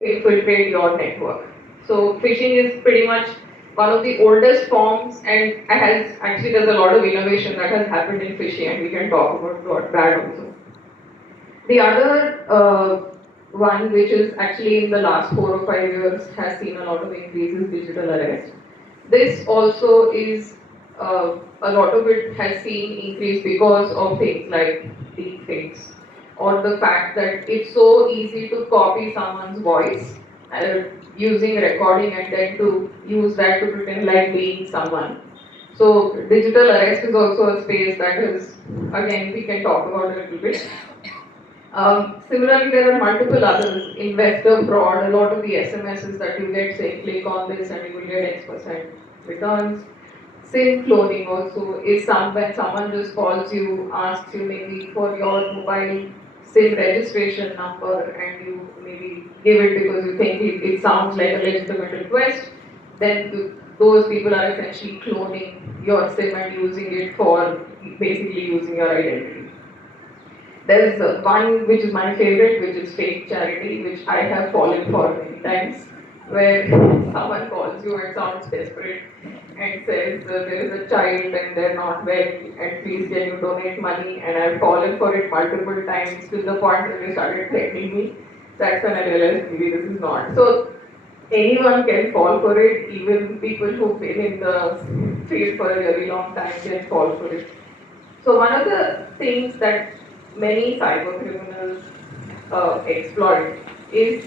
infiltrate your network. So phishing is pretty much one of the oldest forms, and has actually there's a lot of innovation that has happened in phishing, and we can talk about that also. The other one, which is actually in the last 4 or 5 years, has seen a lot of increase is digital arrest. This also is a lot of it has seen increase because of things like deepfakes, or the fact that it's so easy to copy someone's voice uh, using recording and then to use that to pretend like being someone. So digital arrest is also a space that is, again, we can talk about a little bit. Similarly, there are multiple others. Investor fraud, a lot of the SMSs that you get say click on this and you will get X% returns. SIM cloning also is when someone just calls you, asks you maybe for your mobile SIM registration number, and you maybe give it because you think it sounds like a legitimate request. Then those people are essentially cloning your SIM and using it for basically using your identity. There's one which is my favorite, which is fake charity, which I have fallen for many times, where someone calls you and sounds desperate and says there is a child and they're not well, and please can you donate money? And I've fallen for it multiple times to the point where they started threatening me. That's when I realized maybe this is not. So anyone can fall for it, even people who've been in the field for a very long time can fall for it. So one of the things that many cyber criminals exploit is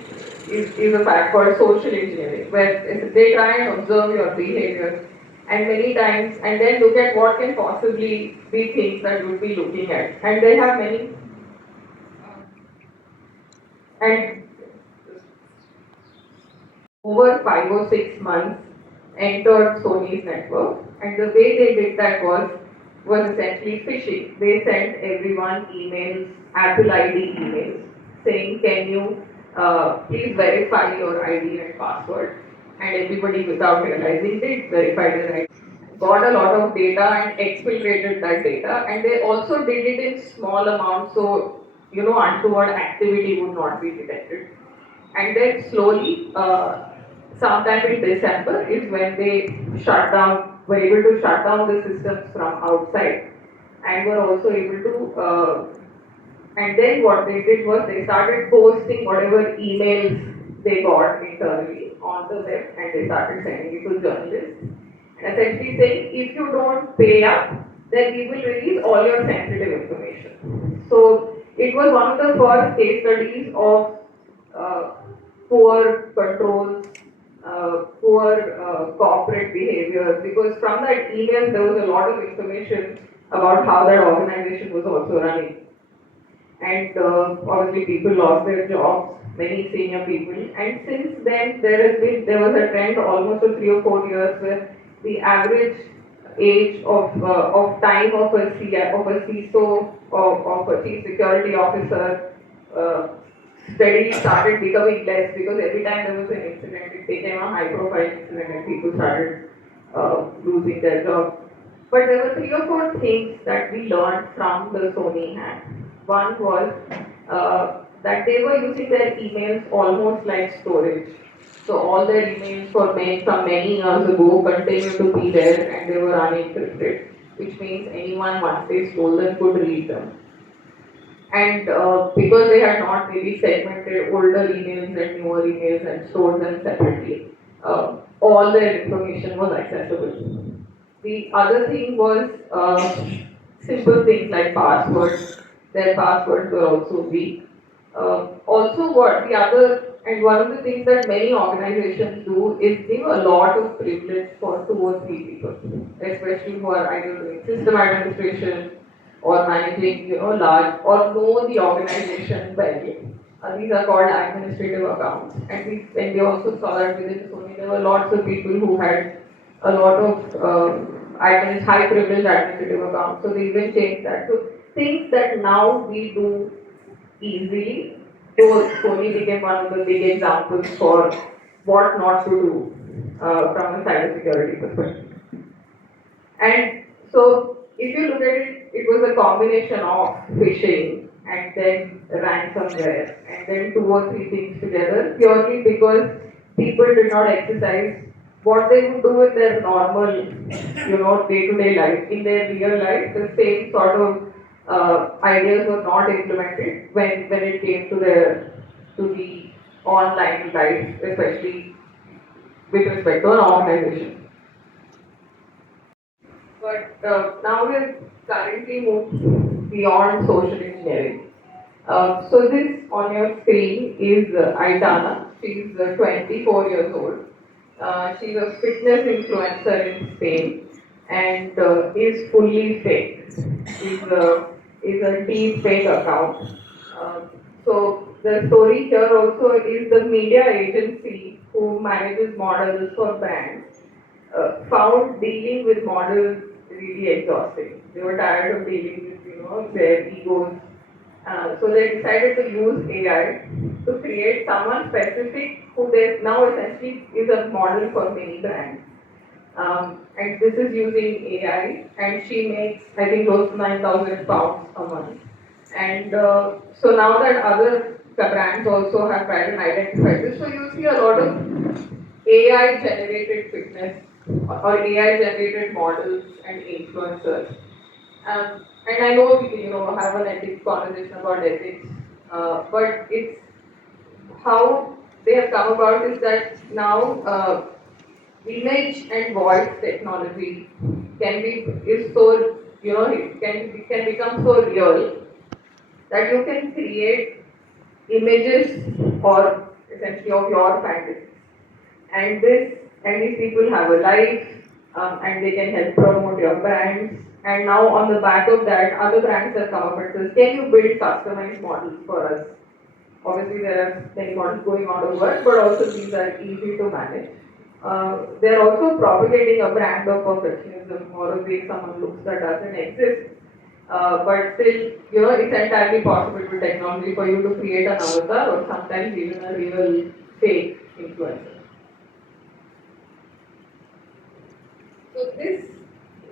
a fact called social engineering, where they try and observe your behavior and many times and then look at what can possibly be things that you would be looking at. And they have many and over 5 or 6 months entered Sony's network, and the way they did that was essentially phishing. They sent everyone emails, Apple ID emails, saying, "Can you please verify your ID and password?" And everybody, without realizing, did verify their ID. Got a lot of data and exfiltrated that data, and they also did it in small amounts, so untoward activity would not be detected. And then slowly, sometime in December is when they were able to shut down the systems from outside, and were also able to. And then what they did was they started posting whatever emails they got internally on the web, and they started sending it to journalists, and essentially saying, if you don't pay up, then we will release all your sensitive information. So it was one of the first case studies of uh, poor controls, poor corporate behavior, because from that email there was a lot of information about how that organization was also running. And obviously people lost their jobs, many senior people. And since then there was a trend almost of 3 or 4 years where the average age of time of a CISO, of a chief security officer, uh, steadily started becoming less, because every time there was an incident, it became a high profile incident and people started losing their jobs. But there were 3 or 4 things that we learned from the Sony hack. One was that they were using their emails almost like storage. So all their emails from many years ago continue to be there, and they were unencrypted, which means anyone, once they stole them, could read them. And because they had not really segmented older emails and newer emails and stored them separately, all their information was accessible. The other thing was simple things like passwords. Their passwords were also weak. Also, what the other and one of the things that many organizations do is give a lot of privilege for 2 or 3 people, especially who are either doing system administration or managing, large or know the organization well. These are called administrative accounts, and we also saw that within Sony there were lots of people who had a lot of high privilege administrative accounts. So they even changed that. So things that now we do easily, those Sony became one of the big examples for what not to do from a cybersecurity perspective. And so if you look at it, it was a combination of phishing, and then ransomware, and then two or three things together, purely because people did not exercise what they would do in their normal, day-to-day life. In their real life, the same sort of ideas were not implemented when it came to the online life, especially with respect to an organization. But now we're currently moved beyond social engineering. So this on your screen is Aitana. She's 24 years old. She's a fitness influencer in Spain and is fully fake. Is a deep fake account. Uh, so the story here also is the media agency who manages models for brands found dealing with models really exhausting. They were tired of dealing with, their egos. So they decided to use AI to create someone specific who they now essentially is a model for many brands. And this is using AI, and she makes, I think, close to 9,000 pounds a month. And so now that other brands also have tried and identified this, so you see a lot of AI generated fitness or AI generated models and influencers. And I know we have an ethics conversation about ethics, but it's how they have come about is that now image and voice technology can be is so it can become so real that you can create images or essentially of your fantasies. And these people have a life, and they can help promote your brands. And now on the back of that, other brands have come up and says, can you build customized models for us? Obviously, there are many models going out of work, but also these are easy to manage. They're also propagating a brand of perfectionism or a way someone looks that doesn't exist. But still, it's entirely possible with technology for you to create an avatar or sometimes even a real fake influencer. So since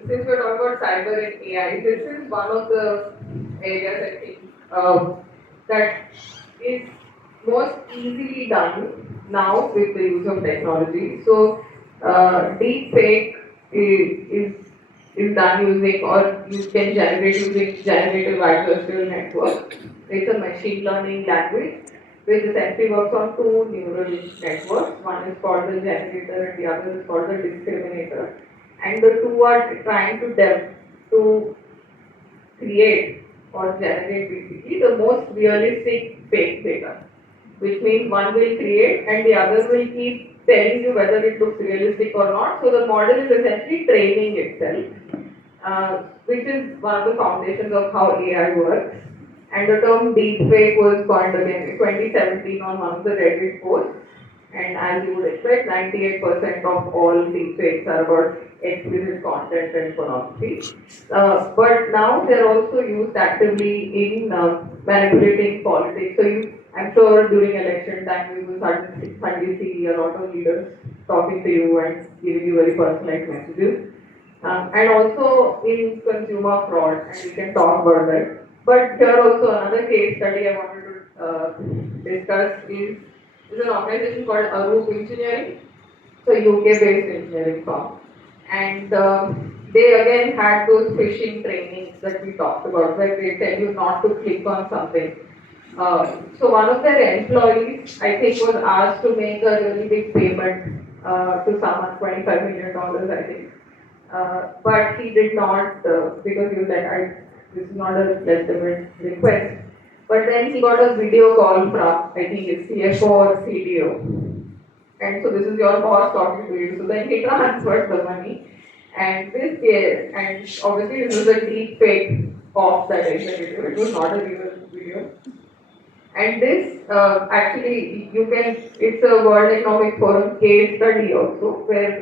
we're talking about cyber and AI, this is one of the areas I think that is most easily done now with the use of technology. So deep fake is done using, or you can generate using generative adversarial network. It's a machine learning language which essentially works on two neural networks. One is called the generator and the other is called the discriminator. And the two are trying to create or generate basically the most realistic fake data, which means one will create and the other will keep telling you whether it looks realistic or not. So the model is essentially training itself, which is one of the foundations of how AI works. And the term deepfake was coined again in 2017 on one of the Reddit posts. And as you would expect, 98% of all deepfakes are about explicit content and pornography. But now they're also used actively in manipulating politics. So I'm sure during election time you will suddenly see a lot of leaders talking to you and giving you very personalized messages. And also in consumer fraud, and we can talk about that. But here also another case study I wanted to discuss is an organization called Arup Engineering. So UK-based engineering firm, and they again had those phishing trainings that we talked about, where they tell you not to click on something. So one of their employees, I think, was asked to make a really big payment to someone, $25 million, I think. But he did not, because he was like, this is not a legitimate request. But then he got a video call from, I think, his CFO or CDO. And so this is your boss talking to you. So then he transferred the money. And obviously this was a deep fake of that executive. It was not a real video. And this it's a World Economic Forum case study also, where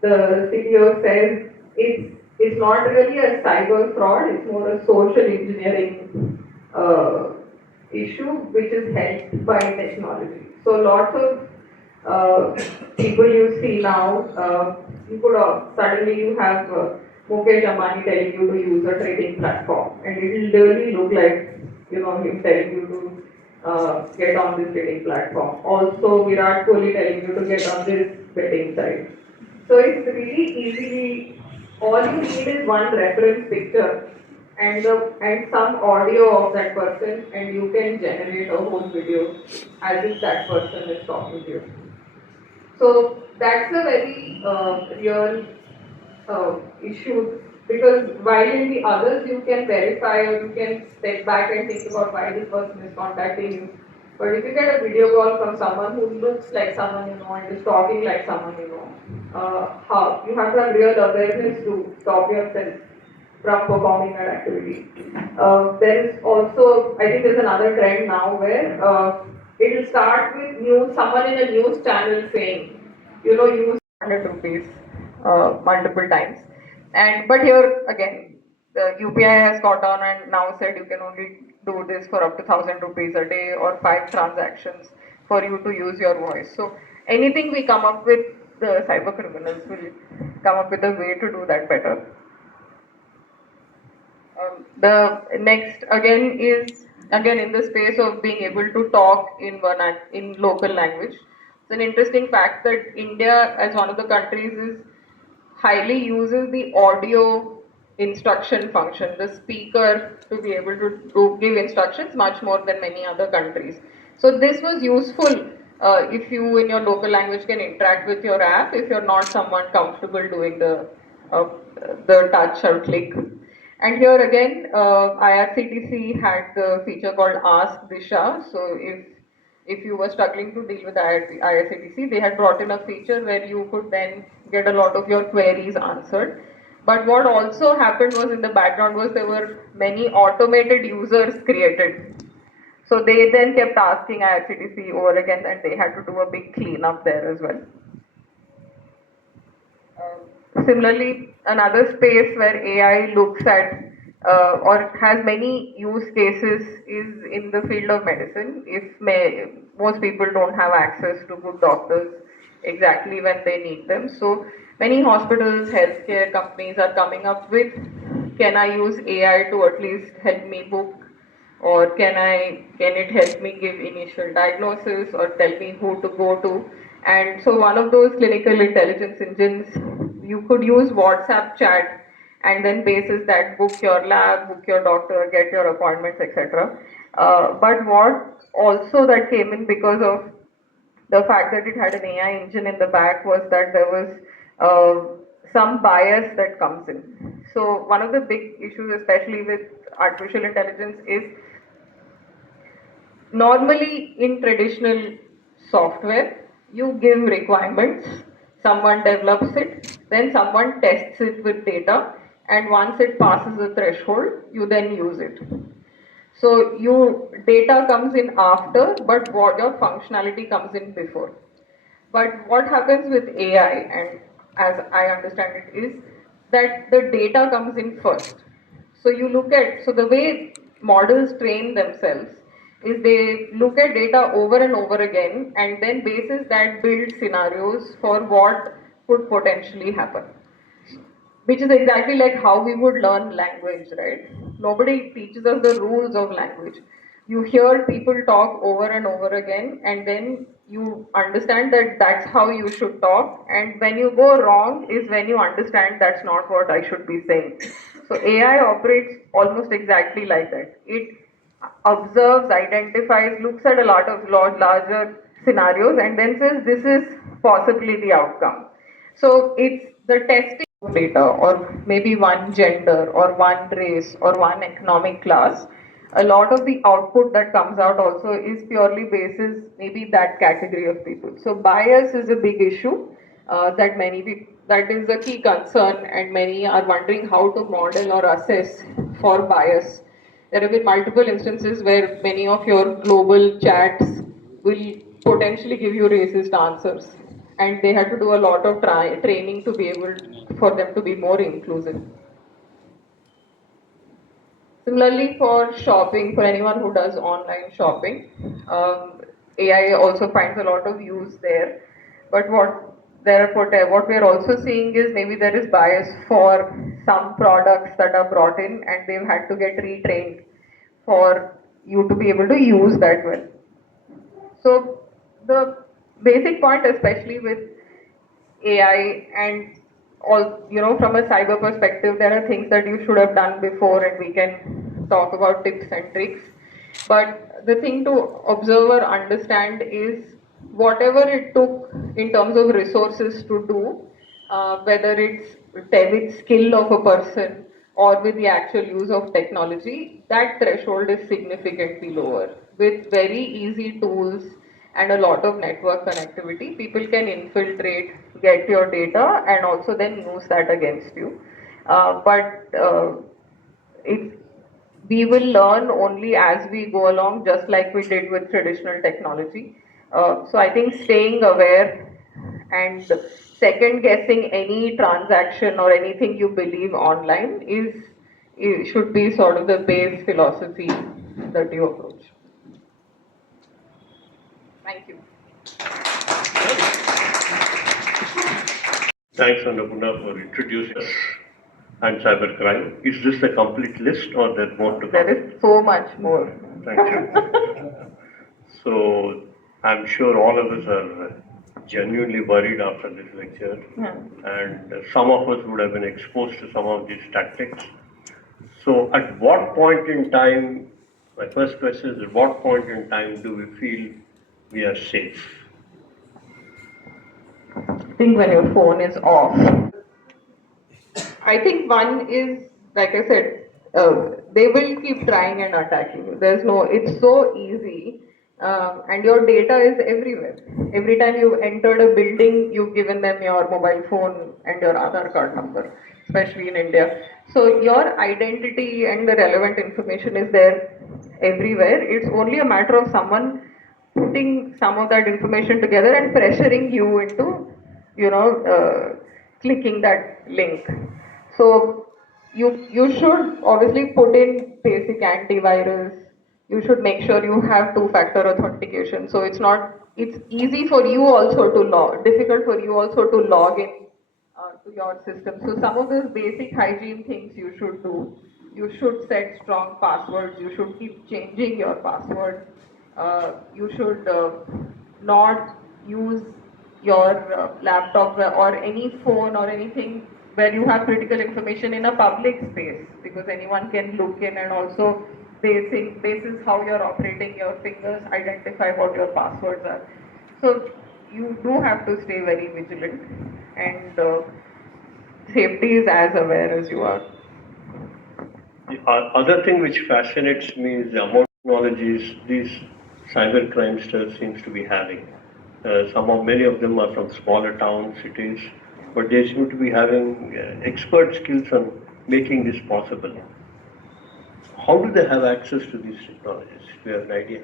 the CTO says it's not really a cyber fraud, it's more a social engineering issue which is helped by technology. So lots of people you see now, you could suddenly you have Mukesh Ambani telling you to use a trading platform, and it will really look like him telling you to get on this dating platform. Also, Virat Kohli telling you to get on this betting site. So it's really easily, all you need is one reference picture and some audio of that person, and you can generate a whole video as if that person is talking to you. So that's a very real issue, because while in the others you can verify or you can step back and think about why this person is contacting you. But if you get a video call from someone who looks like someone you know and is talking like someone you know, how you have to have real awareness to stop yourself from performing that activity. There is also, I think there's another trend now where it will start with someone in a news channel saying, use 100 rupees multiple times. And but here again, the UPI has caught on and now said you can only do this for up to 1,000 rupees a day or 5 transactions for you to use your voice. So anything we come up with, the cyber criminals will come up with a way to do that better. The next again is again in the space of being able to talk in local language. It's an interesting fact that India, as one of the countries, is highly uses the audio instruction function, the speaker to be able to give instructions much more than many other countries. So this was useful if you in your local language can interact with your app if you're not someone comfortable doing uh, the touch or click. And here again, IRCTC had the feature called Ask Disha. So if you were struggling to deal with IRCTC, they had brought in a feature where you could then get a lot of your queries answered. But what also happened was in the background was there were many automated users created. So they then kept asking IRCTC over again, and they had to do a big cleanup there as well. Similarly, another space where AI looks at or has many use cases is in the field of medicine. Most people don't have access to good doctors exactly when they need them, so many hospitals, healthcare companies are coming up with, can I use AI to at least help me book, or can it help me give initial diagnosis or tell me who to go to. And so one of those clinical intelligence engines, you could use WhatsApp chat and then basis that book your lab, book your doctor, get your appointments, etc. But what also that came in because of the fact that it had an AI engine in the back was that there was some bias that comes in. So one of the big issues, especially with artificial intelligence, is normally in traditional software, you give requirements, someone develops it, then someone tests it with data, and once it passes the threshold, you then use it. So your data comes in after, but what your functionality comes in before. But what happens with AI, and as I understand it, is that the data comes in first. So you look at, so the way models train themselves is they look at data over and over again and then basis that build scenarios for what could potentially happen, which is exactly like how we would learn language, right? Nobody teaches us the rules of language. You hear people talk over and over again, and then you understand that that's how you should talk. And when you go wrong, is when you understand that's not what I should be saying. So AI operates almost exactly like that. It observes, identifies, looks at a lot larger scenarios, and then says this is possibly the outcome. So it's the testing of data, or maybe one gender, or one race, or one economic class. A lot of the output that comes out also is purely basis maybe that category of people. So bias is a big issue that many people, that is a key concern, and many are wondering how to model or assess for bias. There have been multiple instances where many of your global chats will potentially give you racist answers, and they had to do a lot of training to be able for them to be more inclusive. Similarly, for shopping, for anyone who does online shopping, AI also finds a lot of use there. But what we are also seeing is maybe there is bias for some products that are brought in, and they've had to get retrained for you to be able to use that well. So the basic point, especially with AI and all, from a cyber perspective, there are things that you should have done before, and we can talk about tips and tricks. But the thing to observe or understand is whatever it took in terms of resources to do, whether it's with skill of a person or with the actual use of technology, that threshold is significantly lower. With very easy tools and a lot of network connectivity, people can infiltrate, get your data, and also then use that against you. But it's we will learn only as we go along, just like we did with traditional technology. So I think staying aware and second guessing any transaction or anything you believe online should be sort of the base philosophy that you approach. Thank you. Thanks, Annapurna, for introducing us and cybercrime. Is this the complete list or there's more to come? There is so much more. Thank you. So, I'm sure all of us are genuinely worried after this lecture, and some of us would have been exposed to some of these tactics. So, at what point in time, my first question is, at what point in time do we feel we are safe? I think when your phone is off. I think one is, like I said, they will keep trying and attacking you. It's so easy, and your data is everywhere. Every time you entered a building, you've given them your mobile phone and your Aadhaar card number, especially in India. So your identity and the relevant information is there everywhere. It's only a matter of someone putting some of that information together and pressuring you into, clicking that link. So you should obviously put in basic antivirus. You should make sure you have two-factor authentication. So it's easy for you also to difficult for you also to log in to your system. So some of those basic hygiene things you should do. You should set strong passwords. You should keep changing your password. You should not use your laptop or any phone or anything where you have critical information in a public space, because anyone can look in, and also basis how you're operating your fingers, identify what your passwords are. So you do have to stay very vigilant, and safety is as aware as you are. The other thing which fascinates me is the amount of technologies these cyber crimesters seems to be having. Many of them are from smaller towns, cities, but they seem to be having expert skills on making this possible. How do they have access to these technologies? Do you have an idea?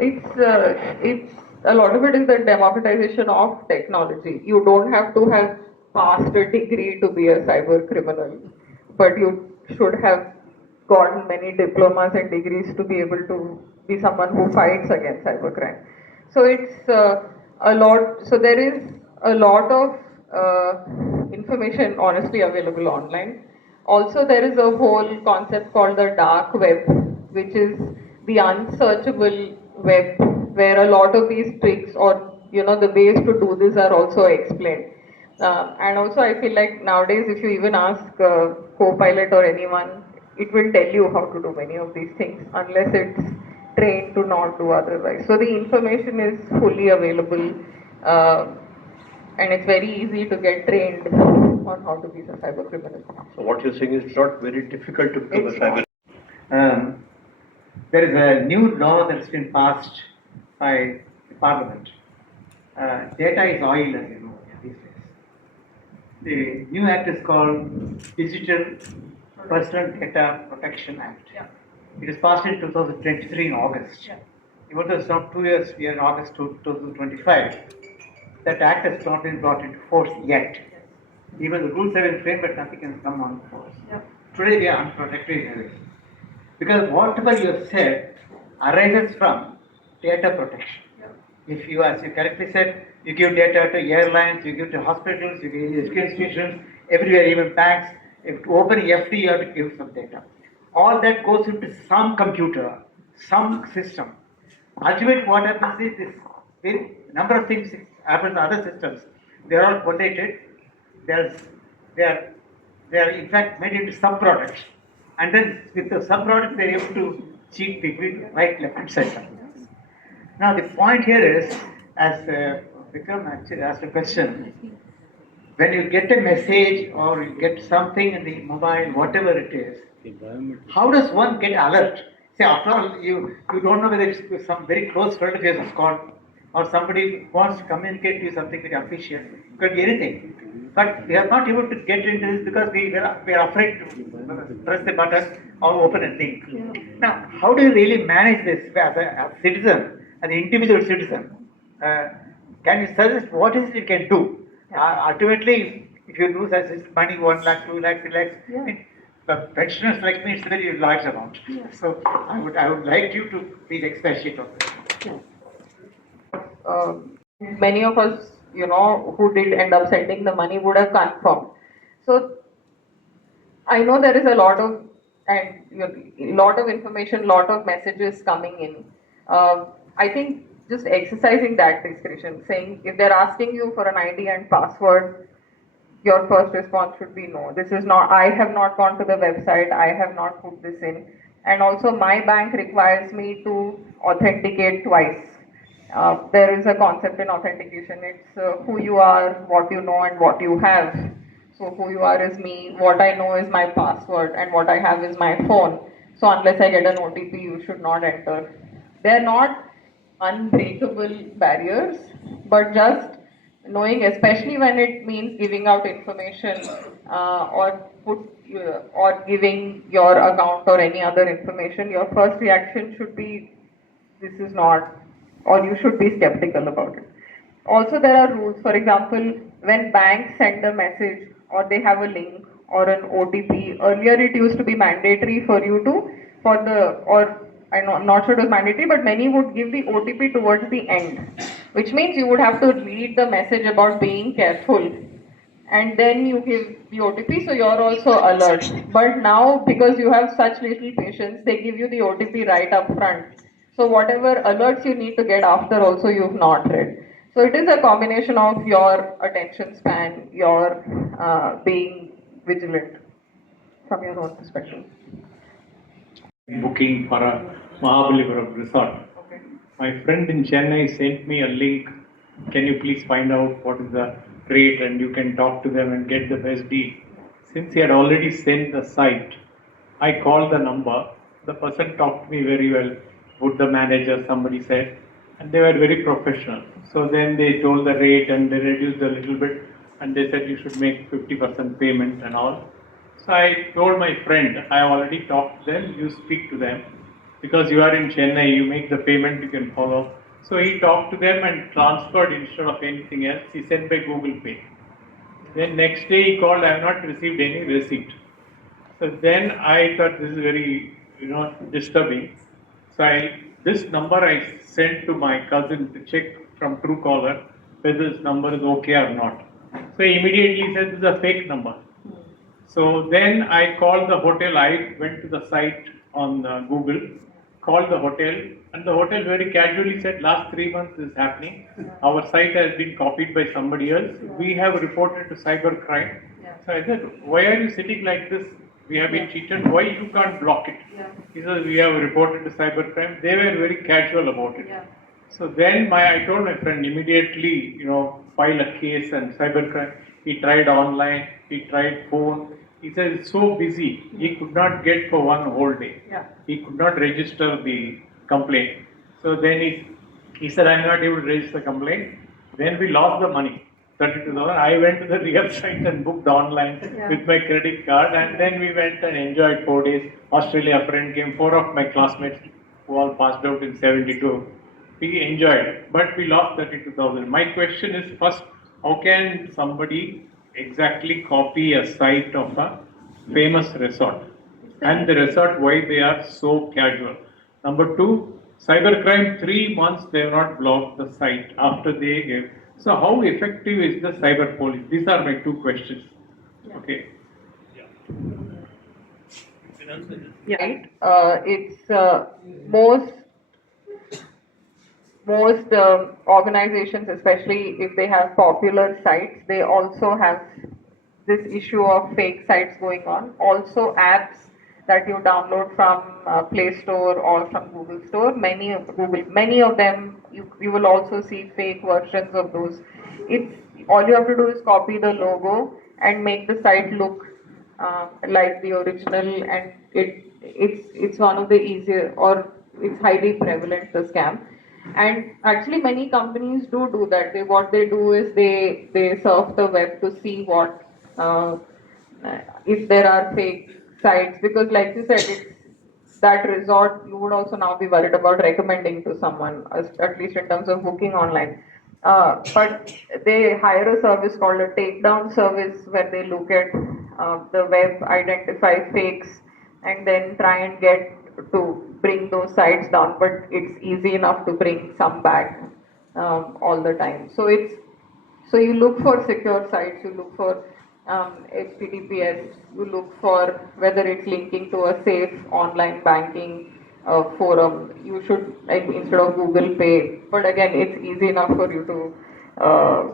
It's a lot of it is the democratization of technology. You don't have to have passed a degree to be a cyber criminal, but you should have gotten many diplomas and degrees to be able to be someone who fights against cybercrime. So it's a lot. So there is a lot of information honestly available online. Also, there is a whole concept called the dark web, which is the unsearchable web, where a lot of these tricks or the ways to do this are also explained. And also, I feel like nowadays, if you even ask Copilot or anyone, it will tell you how to do many of these things, unless it's trained to not do otherwise. So the information is fully available, and it's very easy to get trained on how to be a cyber criminal. So what you're saying is it's not very difficult to become a cyber. There is a new law that's been passed by the Parliament. Data is oil, as you know, these days. The new act is called Digital Personal Data Protection Act. Yeah. It was passed in 2023 in August. Yeah. Even though it's not 2 years, we are in August 2025. That act has not been brought into force yet. Yes. Even the rules have been framed, but nothing can come on force. Yeah. Today we are unprotected in a way. Because whatever you have said arises from data protection. Yeah. If you, as you correctly said, you give data to airlines, you give to hospitals, you give to education institutions, everywhere, even banks. If to open FD, you have to give some data. All that goes into some computer, some system. Ultimately, what happens is this: number of things happen in other systems. They are all collated. There's, they are, they are in fact made into sub-products, and then with the sub-products they are able to cheat people right, left, and center. Now the point here is, as Vikram actually asked a question, when you get a message or you get something in the mobile, whatever it is, how does one get alert? Say, after all, you don't know whether it's some very close friend of yours is called, or somebody wants to communicate to you something very official. It could be anything. But we are not able to get into this because we are afraid to press the button or open a link. Now, how do you really manage this as a citizen, as an individual citizen? Can you suggest what is it you can do? Ultimately, if you lose as money, 1 lakh, 2 lakh, 3 lakhs, I mean, pensioners like me, it's a very large amount. So I would like you to please expatiate on this. Many of us, who did end up sending the money would have confirmed. So I know there is a lot of lot of information, lot of messages coming in. I think just exercising that discretion, saying if they're asking you for an ID and password, your first response should be no. This is not. I have not gone to the website. I have not put this in. And also, my bank requires me to authenticate twice. There is a concept in authentication. It's who you are, what you know, and what you have. So who you are is me, what I know is my password, and what I have is my phone. So unless I get an OTP, you should not enter. They're not unbreakable barriers, but just knowing, especially when it means giving out information or giving your account or any other information, your first reaction should be this is not, or you should be skeptical about it. Also, there are rules. For example, when banks send a message or they have a link or an OTP, earlier it used to be mandatory for you to, for the, or I'm not sure it was mandatory, but many would give the OTP towards the end, which means you would have to read the message about being careful and then you give the OTP, so you're also alert. But now, because you have such little patience, they give you the OTP right up front. So whatever alerts you need to get after also you've not read. So it is a combination of your attention span, your being vigilant from your own perspective. Booking for a Mahabalipuram resort. Okay. My friend in Chennai sent me a link. Can you please find out what is the rate and you can talk to them and get the best deal. Since he had already sent the site, I called the number. The person talked to me very well. Put the manager, somebody said, and they were very professional. So then they told the rate and they reduced a little bit and they said you should make 50% payment and all. So I told my friend, I already talked to them, you speak to them. Because you are in Chennai, you make the payment, you can follow. So he talked to them and transferred instead of anything else. He sent by Google Pay. Then next day he called, I have not received any receipt. So then I thought this is very, disturbing. So this number I sent to my cousin to check from Truecaller whether this number is okay or not. So he immediately said this is a fake number. So then I called the hotel. I went to the site on Google, called the hotel, and the hotel very casually said, last 3 months this is happening. Our site has been copied by somebody else. We have reported to cybercrime. So I said, why are you sitting like this? We have been cheated. Why you can't block it? He said, we have reported to cybercrime. They were very casual about it. So then I told my friend immediately, file a case and cybercrime. He tried online, he tried phone. He said it's so busy, he could not get for one whole day. He could not register the complaint. So then he said, I'm not able to register the complaint. Then we lost the money, 32,000. I went to the real site and booked online with my credit card, and then we went and enjoyed 4 days. Australia friend came, 4 of my classmates who all passed out in 72. We enjoyed, but we lost 32,000. My question is, first, how can somebody exactly copy a site of a famous resort? And the resort, why they are so casual? Number two, cybercrime, 3 months they have not blocked the site after they gave. So how effective is the cyber police? These are my 2 questions. Okay. Yeah. Right. It's most organizations, especially if they have popular sites, they also have this issue of fake sites going on. Also, apps that you download from Play Store or from Google Store, many of them, you will also see fake versions of those. It's all you have to do is copy the logo and make the site look like the original, and it's one of the easier, or it's highly prevalent, the scam. And actually many companies do that. What they do is they surf the web to see what if there are fake sites, because like you said, it's that resort, you would also now be worried about recommending to someone, at least in terms of booking online. But they hire a service called a takedown service, where they look at the web, identify fakes, and then try and get to bring those sites down. But it's easy enough to bring some back all the time. So you look for secure sites, you look for HTTPS, you look for whether it's linking to a safe online banking forum. You should, like, instead of Google Pay, but again, it's easy enough for you to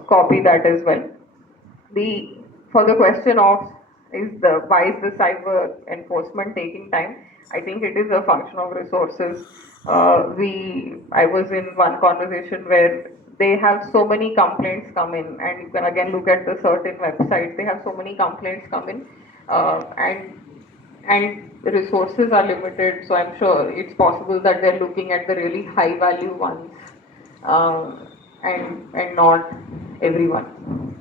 copy that as well. For the question of why is the cyber enforcement taking time? I think it is a function of resources. I was in one conversation where they have so many complaints come in, and you can again look at the certain websites. They have so many complaints come in, and the resources are limited. So I'm sure it's possible that they're looking at the really high value ones, and not everyone.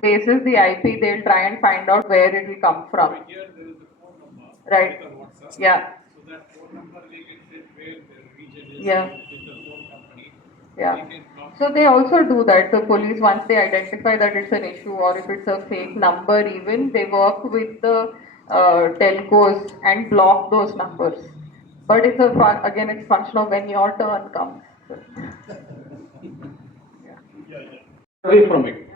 Basis the IP, they'll try and find out where it will come from. Here there is a phone number. Right. With a WhatsApp. Yeah. So that phone number they can set where the region is. Yeah. With the phone company. Yeah. They can talk. So they also do that. The police, once they identify that it's an issue, or if it's a fake number, even they work with the telcos and block those numbers. But again, it's function of when your turn comes. Away from it.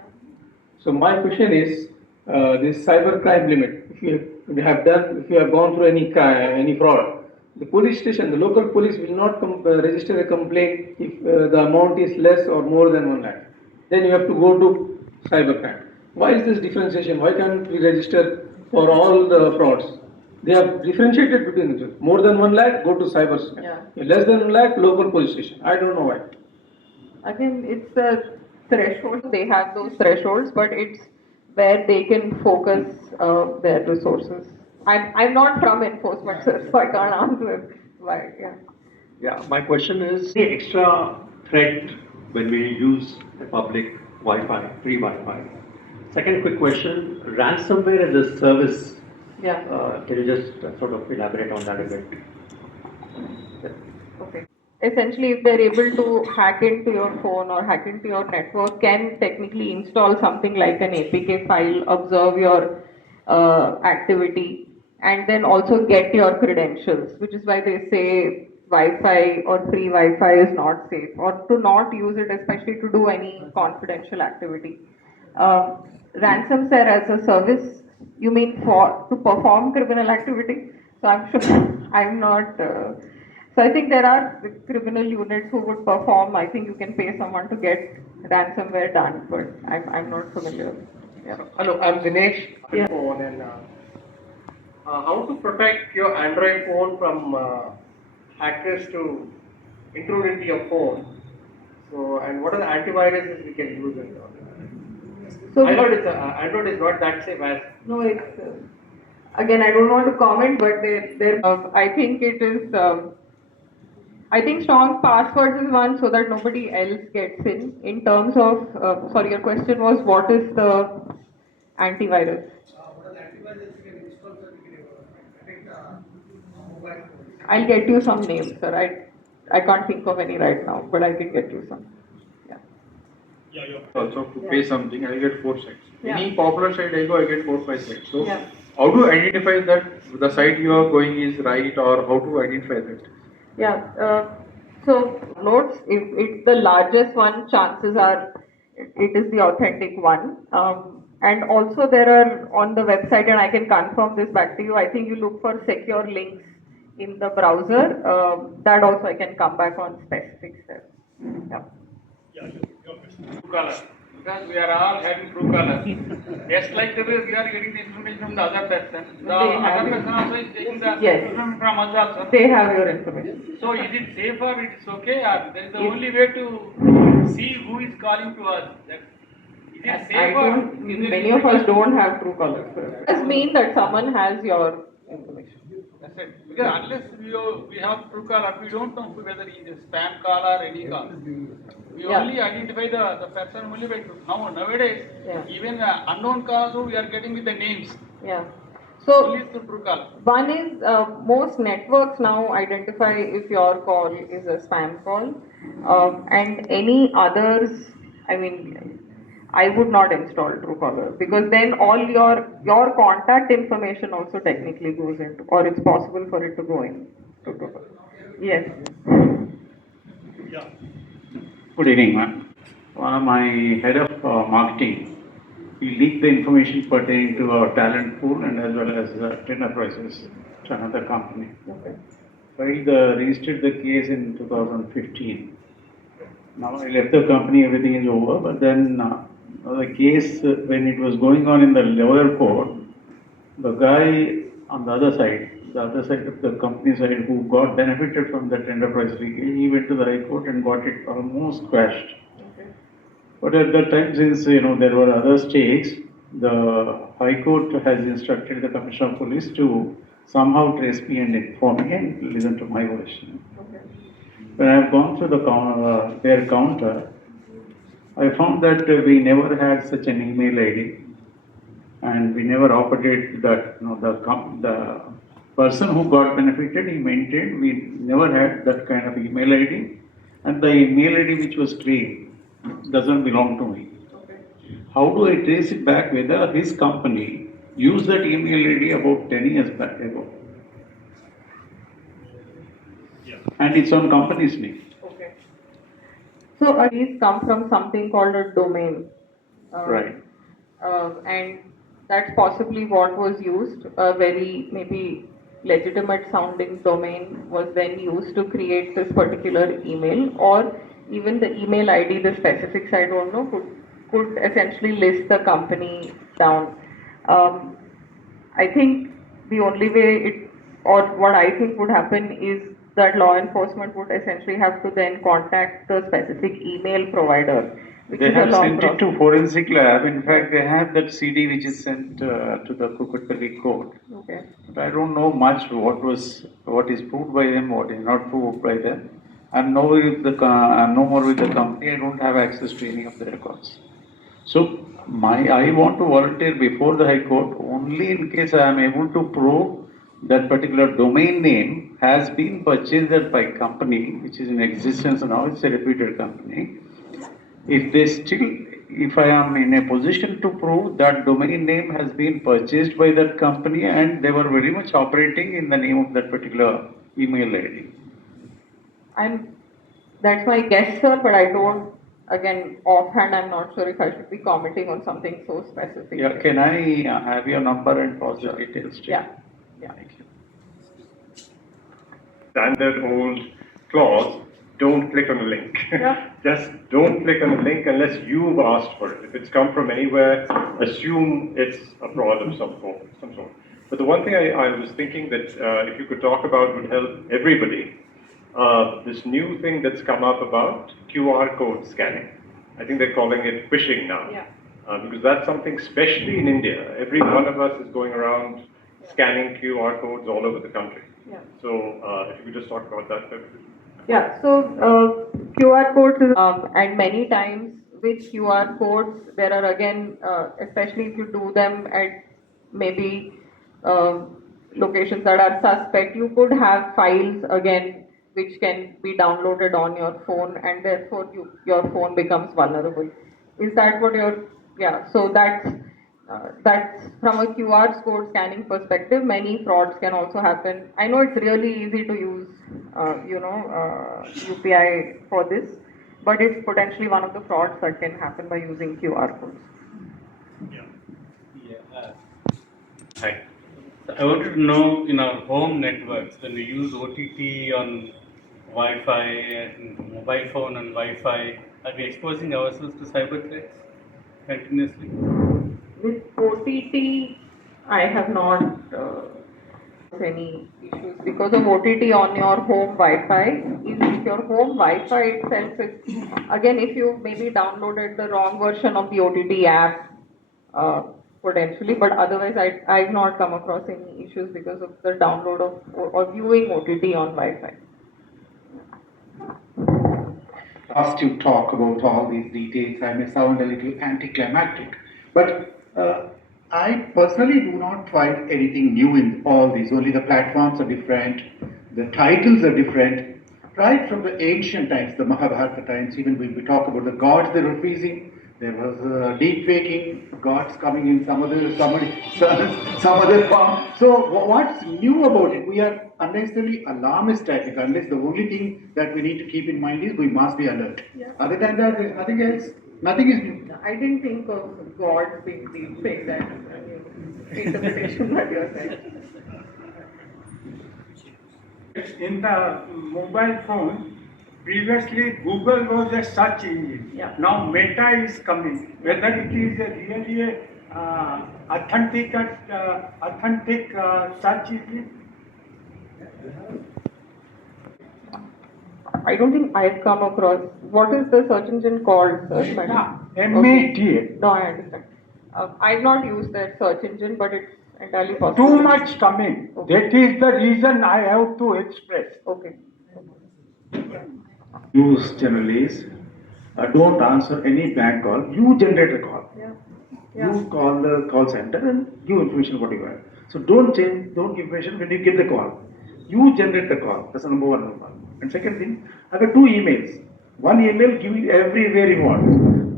So my question is, this cybercrime limit. If you have gone through any fraud, the police station, the local police will not register a complaint if the amount is less or more than 1 lakh. Then you have to go to cybercrime. Why is this differentiation? Why can't we register for all the frauds? They have differentiated between the two. More than 1 lakh, go to cybercrime. Yeah. Less than 1 lakh, local police station. I don't know why. Again, it's a threshold. They have those thresholds, but it's where they can focus their resources. I'm not from enforcement, sir, so I can't answer why. Yeah. Yeah, my question is the extra threat when we use the public Wi-Fi, free Wi-Fi. Second quick question, ransomware as a service. Yeah. Can you just sort of elaborate on that a bit? Okay. Essentially, if they're able to hack into your phone or hack into your network, can technically install something like an APK file, observe your activity, and then also get your credentials, which is why they say Wi-Fi or free Wi-Fi is not safe, or to not use it, especially to do any confidential activity. Ransomware as a service, you mean to perform criminal activity? So I'm sure I'm not. So I think there are criminal units who would perform. I think you can pay someone to get ransomware done, but I'm not familiar. Yeah. Hello, I'm Dinesh. Yeah. Phone and how to protect your Android phone from hackers to intrude into your phone? So, and what are the antiviruses we can use? And all? So I heard Android is not that safe as. no, it's again, I don't want to comment, but I think it is. I think strong passwords is one, so that nobody else gets in. In terms of, sorry, your question was what is the antivirus? What are the antiviruses you can install so you can protect mobile phones? I'll get you some names, sir. I can't think of any right now, but I can get you some. Yeah. Also to pay something, I get 4 sites. Yeah. Any popular site I go, I get 4-5 sites. So Yeah. how to identify that the site you are going is right, or how to identify that? Yeah. So notes, if it's the largest one, chances are it is the authentic one. And also there are on the website, and I can confirm this back to you, I think you look for secure links in the browser. That also I can come back on specifics there. Yeah. True color, because we are all having true color. Just like the way we are getting the information from the other person, the They have other it. person also is taking the Yes. information from us also. They have your information. So is it safe or it is okay, or there is the If- only way to see who is calling to us? Is it I safe or don't, is there many of us don't have true colors. It does mean that someone has your information. That's it. Because unless we have true caller, we don't know whether he is a spam call or any call. We Yeah. only identify the person only by nowadays. Yeah. Even unknown calls we are getting with the names. Yeah. So Only through true caller. one is most networks now identify if your call is a spam call, and any others. I mean, I would not install Truecaller because then all your contact information also technically goes into, or it's possible for it to go in to Truecaller. Yes. Good evening, ma'am. My head of marketing, he leaked the information pertaining to our talent pool and as well as enterprises to another company. Okay. Filed registered the case in 2015. Now I left the company, everything is over, but then the case, when it was going on in the lower court, the guy on the other side of the company side who got benefited from that enterprise leakage, he went to the High Court and got it almost quashed. Okay. But at that time, since there were other stakes, the High Court has instructed the Commissioner of Police to somehow trace me and inform me and listen to my version. Okay. When I have gone through their counter, I found that we never had such an email ID, and we never operated that. The person who got benefited, he maintained we never had that kind of email ID, and the email ID which was claimed doesn't belong to me. Okay. How do I trace it back whether his company used that email ID about 10 years back ago? And it's on company's name. Okay. So these come from something called a domain. Right. And that's possibly what was used. A very maybe legitimate sounding domain was then used to create this particular email, or even the email ID, the specifics I don't know, could essentially list the company down. I think the only way it, or what I think would happen is that law enforcement would essentially have to then contact the specific email provider, which They is a have long sent it process. to forensic lab. In fact, they have that CD which is sent to the Kukatpalli court. Okay. But I don't know much what is proved by them, what is not proved by them. I'm no more with the company. I don't have access to any of the records. So I want to volunteer before the High Court only in case I am able to prove that particular domain name has been purchased by company which is in existence now. It's a reputed company. If I am in a position to prove that domain name has been purchased by that company and they were very much operating in the name of that particular email ID. That's my guess, sir, but I don't, again, offhand, I'm not sure if I should be commenting on something so specific. Yeah, can I have your number and pass the details to you? Yeah. Yeah. Thank you. Standard old clause, don't click on the link. Yeah. Just don't click on the link unless you've asked for it. If it's come from anywhere, assume it's a fraud of some sort. But the one thing I was thinking that if you could talk about would help everybody, this new thing that's come up about QR code scanning. I think they're calling it phishing now. Yeah. Because that's something, especially in India, every one of us is going around scanning QR codes all over the country. Yeah. So if you could just talk about that. Yeah, so QR codes, and many times with QR codes, there are again, especially if you do them at maybe locations that are suspect, you could have files again which can be downloaded on your phone, and therefore your phone becomes vulnerable. Is that what you're, yeah, so that's from a QR code scanning perspective. Many frauds can also happen. I know it's really easy to use, UPI for this, but it's potentially one of the frauds that can happen by using QR codes. Hi. I wanted to know in our home networks, when we use OTT on Wi-Fi and mobile phone and Wi-Fi, are we exposing ourselves to cyber threats continuously? With OTT, I have not any issues because of OTT on your home Wi-Fi. If your home Wi-Fi itself is, again, if you maybe downloaded the wrong version of the OTT app, potentially, but otherwise I've not come across any issues because of the download of or viewing OTT on Wi-Fi. Us to talk about all these details, I may sound a little anticlimactic, but I personally do not find anything new in all these. Only the platforms are different, the titles are different. Right from the ancient times, the Mahabharata times, even when we talk about the gods they were pleasing, there was deep faking, gods coming in some other form. So what's new about it? We are unnecessarily alarmist, I think, unless the only thing that we need to keep in mind is we must be alert. Yeah. Other than that, there's nothing else. Nothing is new. I didn't think of God being deep fake that interpretation that you're saying. In the mobile phone, previously Google was a search engine. Yeah. Now Meta is coming. Whether it is really a authentic search engine. I don't think I've come across. What is the search engine called, sir? Meta. M-A-T-A. No, I understand. I've not used that search engine, but it's entirely possible. Too much coming. Okay. That is the reason I have to express. Okay. Use generally is don't answer any bank call. You generate a call. Yeah. You call the call center and give information what you have. So don't give information when you get the call. You generate the call. That's number one. And second thing, I have two emails. One email give you everywhere you want.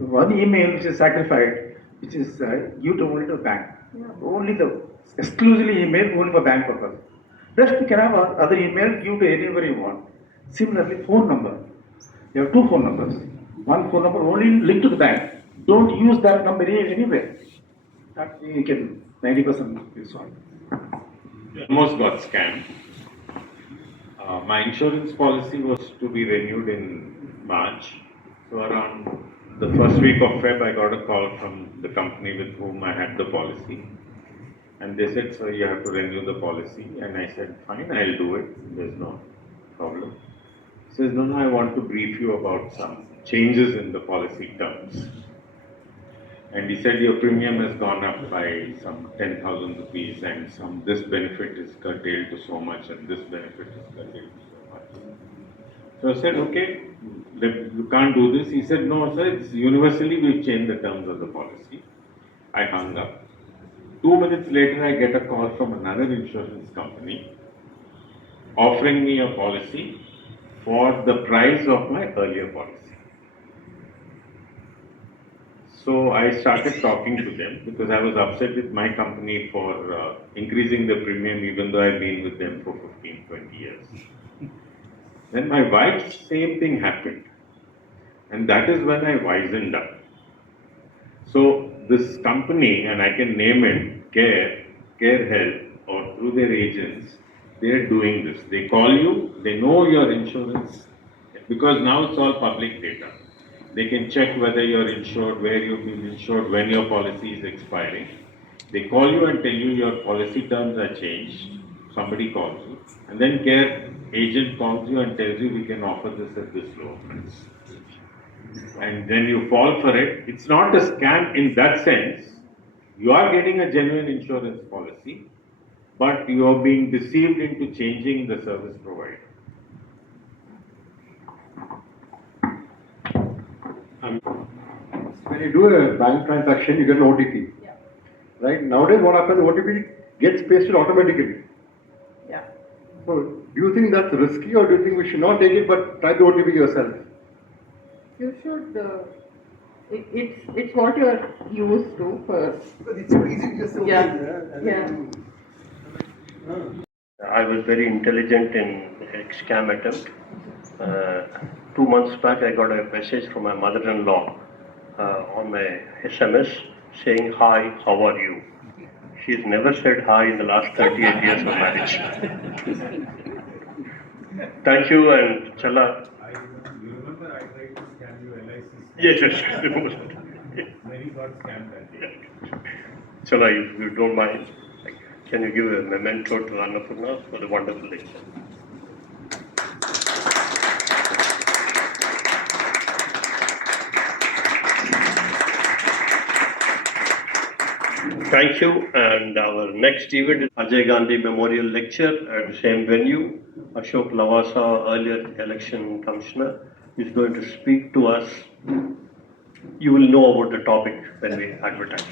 One email which is sacrificed, which is give to only to the bank. Yeah. Only the exclusively email only for bank purpose. Rest you can have other email give to anywhere you want. Similarly, phone number. You have two phone numbers. One phone number only linked to the bank. Don't use that number anywhere. That you can 90% is solved. Almost got scammed. My insurance policy was to be renewed in March. So around the first week of Feb, I got a call from the company with whom I had the policy. And they said, sir, you have to renew the policy. And I said, fine, I'll do it. There's no problem. He says, no, I want to brief you about some changes in the policy terms. And he said, your premium has gone up by some 10,000 rupees and this benefit is curtailed to so much and this benefit is curtailed to so much. So I said, okay, you can't do this. He said, no, sir, it's universally we've changed the terms of the policy. I hung up. 2 minutes later, I get a call from another insurance company offering me a policy for the price of my earlier policy. So I started talking to them because I was upset with my company for increasing the premium even though I've been with them for 15, 20 years. Then my wife's same thing happened. And that is when I wisened up. So this company, and I can name it, Care Health, or through their agents, they are doing this. They call you, they know your insurance, because now it's all public data. They can check whether you're insured, where you've been insured, when your policy is expiring. They call you and tell you your policy terms are changed. Somebody calls you. And then Care agent calls you and tells you we can offer this at this low price. And then you fall for it. It's not a scam in that sense. You are getting a genuine insurance policy, but you are being deceived into changing the service provider. When you do a bank transaction, you get an OTP. Yeah. Right? Nowadays, what happens, OTP gets pasted automatically. Yeah. So, do you think that's risky or do you think we should not take it but try the OTP yourself? You should. It's what you're used to first. Because it's so easy to just say, Yeah. I was very intelligent in scam attempt. 2 months back, I got a message from my mother-in-law on my SMS saying, "Hi, how are you?" She's never said hi in the last 38 years of marriage. Thank you, and Chala. You remember I tried to scam you LIC? Yes, yes, I remember that. Many got scammed that day. Chala, if you don't mind, can you give a memento to Annapurna for the wonderful lecture? Thank you, and our next event is Ajay Gandhi Memorial Lecture at the same venue. Ashok Lavasa, earlier election commissioner, is going to speak to us. You will know about the topic when we advertise.